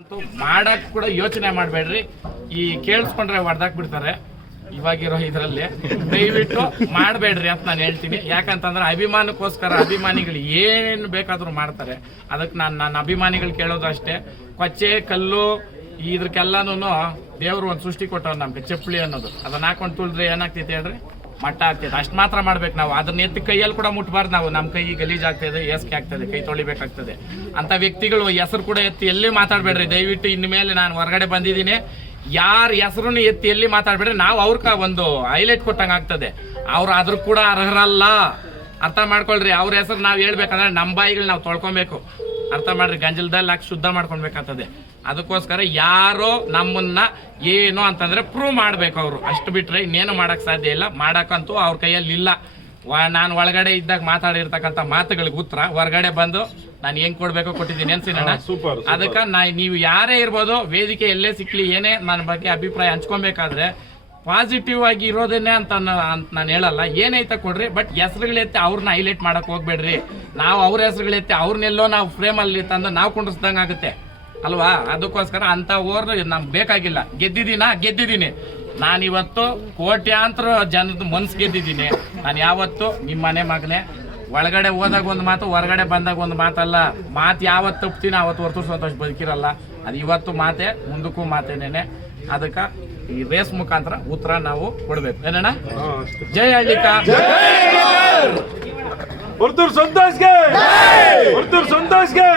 ಅಂತೂ ಮಾಡಕ್ ಕೂಡ ಯೋಚನೆ ಮಾಡಬೇಡ್ರಿ. ಈ ಕೇಳಿಸ್ಕೊಂಡ್ರೆ ಹೊಡ್ದಾಕ್ ಬಿಡ್ತಾರೆ. ಇವಾಗಿರೋ ಇದರಲ್ಲಿ. ದಯವಿಟ್ಟು ಮಾಡಬೇಡ್ರಿ ಅಂತ ನಾನು ಹೇಳ್ತೀನಿ. ಯಾಕಂತಂದ್ರೆ ಅಭಿಮಾನಕ್ಕೋಸ್ಕರ ಅಭಿಮಾನಿಗಳು ಏನು ಬೇಕಾದ್ರೂ ಮಾಡ್ತಾರೆ. ಅದಕ್ಕೆ ನಾನು ನನ್ನ ಅಭಿಮಾನಿಗಳು ಕೇಳೋದು ಅಷ್ಟೇ. ಕೊಚ್ಚೆ, ಕಲ್ಲು ಇದಕ್ಕೆಲ್ಲಾನು ದೇವರು ಒಂದು ಸೃಷ್ಟಿ ಕೊಟ್ಟವ್ರು ನಮ್ಗೆ. ಚಪ್ಪಲಿ ಅನ್ನೋದು. ಅದನ್ನ ಹಾಕೊಂಡು ತುಳಿದ್ರೆ ಏನಾಗ್ತೈತೆ ಹೇಳ್ರಿ? ಮಟ್ಟ ಆಗ್ತದೆ. ಅಷ್ಟು ಮಾತ್ರ ಮಾಡ್ಬೇಕು ನಾವು. ಅದನ್ನ ಎತ್ತಿ ಕೈಯಲ್ಲಿ ಕೂಡ ಮುಟ್ಬಾರ್ದು ನಾವು. ನಮ್ಮ ಕೈ ಗಲೀಜ್ ಆಗ್ತದೆ, ಏಸ್ಕೆ ಆಗ್ತದೆ, ಕೈ ತೊಳಿಬೇಕಾಗ್ತದೆ. ಅಂತ ವ್ಯಕ್ತಿಗಳು ಹೆಸರು ಕೂಡ ಎತ್ತಿ ಎಲ್ಲಿ ಮಾತಾಡ್ಬೇಡ್ರಿ? ದಯವಿಟ್ಟು ಇನ್ನು ಮೇಲೆ ನಾನು ಹೊರಗಡೆ ಬಂದಿದ್ದೀನಿ. ಯಾರ ಹೆಸರನ್ನು ಎತ್ತಿ ಎಲ್ಲಿ ಮಾತಾಡ್ಬೇಡ್ರಿ? ನಾವು ಅವ್ರ ಒಂದು ಹೈಲೈಟ್ ಕೊಟ್ಟಂಗೆ ಆಗ್ತದೆ. ಅವ್ರು ಅದ್ರ ಕೂಡ ಅರ್ಹರಲ್ಲ. ಅರ್ಥ ಮಾಡ್ಕೊಳ್ರಿ. ಅವ್ರ ಹೆಸರು ನಾವು ಹೇಳ್ಬೇಕಂದ್ರೆ ನಮ್ಮ ಬಾಯಿಗಳು ನಾವು ತೊಳ್ಕೊಬೇಕು. ಅರ್ಥ ಮಾಡ್ರಿ ಗಂಜಲದಲ್ಲಿ ಹಾಕಿ ಶುದ್ಧ ಮಾಡ್ಕೊಳ್ಬೇಕಾಗ್ತದೆ. ಅದಕ್ಕೋಸ್ಕರ ಯಾರೋ ನಮ್ಮನ್ನ ಏನು ಅಂತಂದ್ರೆ ಪ್ರೂವ್ ಮಾಡ್ಬೇಕು ಅವರು. ಅಷ್ಟು ಬಿಟ್ರೆ ಇನ್ನೇನು ಮಾಡಕ್ ಸಾಧ್ಯ ಇಲ್ಲ. ಮಾಡಕ್ಕಂತೂ ಅವ್ರ ಕೈಯಲ್ಲಿ ಇಲ್ಲ. ನಾನು ಒಳಗಡೆ ಇದ್ದಾಗ ಮಾತಾಡಿರ್ತಕ್ಕಂಥ ಮಾತುಗಳಿಗೆ ಉತ್ತರ. ಹೊರಗಡೆ ಬಂದು ನಾನು ಹೆಂಗ್ ಕೊಡ್ಬೇಕು ಕೊಟ್ಟಿದ್ದೀನಿ. ಅನ್ಸಿನ ಸೂಪರ್ ಅದಕ್ಕೆ ನಾ ನೀವು ಯಾರೇ ಇರ್ಬೋದು ವೇದಿಕೆ ಎಲ್ಲೇ ಸಿಕ್ಲಿ ಏನೇ ನನ್ನ ಬಗ್ಗೆ ಅಭಿಪ್ರಾಯ ಹಂಚ್ಕೊಬೇಕಾದ್ರೆ ಪಾಸಿಟಿವ್ ಆಗಿ ಇರೋದನ್ನೇ ಅಂತ ಅಂತ ನಾನು ಹೇಳಲ್ಲ. ಏನೈತೆ ಕೊಡ್ರಿ? ಬಟ್ ಹೆಸರುಗಳೆತ್ತಿ ಅವ್ರನ್ನ ಹೈಲೈಟ್ ಮಾಡಕ್ ಹೋಗ್ಬೇಡ್ರಿ. ನಾವು ಅವ್ರ ಹೆಸರುಗಳೆತ್ತಿ ಅವ್ರನ್ನೆಲ್ಲೋ ನಾವು ಫ್ರೇಮಲ್ಲಿ ತಂದು ನಾವು ಕುಂಡಿಸ್ದಂಗೆ ಆಗುತ್ತೆ. ಅಲ್ವಾ? ಅದಕ್ಕೋಸ್ಕರ ಅಂತ ಓರ್ ನಮ್ಗೆ ಬೇಕಾಗಿಲ್ಲ. ಗೆದ್ದಿದ್ದೀನ? ಗೆದ್ದಿದ್ದೀನಿ. ನಾನಿವತ್ತು ಕೋಟ್ಯಾಂತರ ಜನದ ಮನ್ಸು ಗೆದ್ದಿದ್ದೀನಿ. ನಾನು ಯಾವತ್ತು? ನಿಮ್ಮ ಮನೆ ಮಗನೇ. ಒಳಗಡೆ ಹೋದಾಗ ಒಂದು ಮಾತು, ಹೊರಗಡೆ ಬಂದಾಗ ಒಂದು ಮಾತಲ್ಲ. ಮಾತು ಯಾವತ್ತು ತಪ್ತೀನಿ ಅವತ್ತು ಹೊರತು ಸಂತೋಷ ಬದುಕಿರಲ್ಲ. ಅದು ಇವತ್ತು ಮಾತೆ, ಮುಂದಕ್ಕೂ ಮಾತೇನೇನೆ. ಅದಕ್ಕೆ ಈ ರೇಸ್ ಮುಖಾಂತರ ಉತ್ತರ ನಾವು ಕೊಡ್ಬೇಕು. ಏನಣ್ಣ? ಜೈ ಹಳ್ಳಿಕ. ಸಂತೋಷ್ಗೆ! ಸಂತೋಷ್ಗೆ!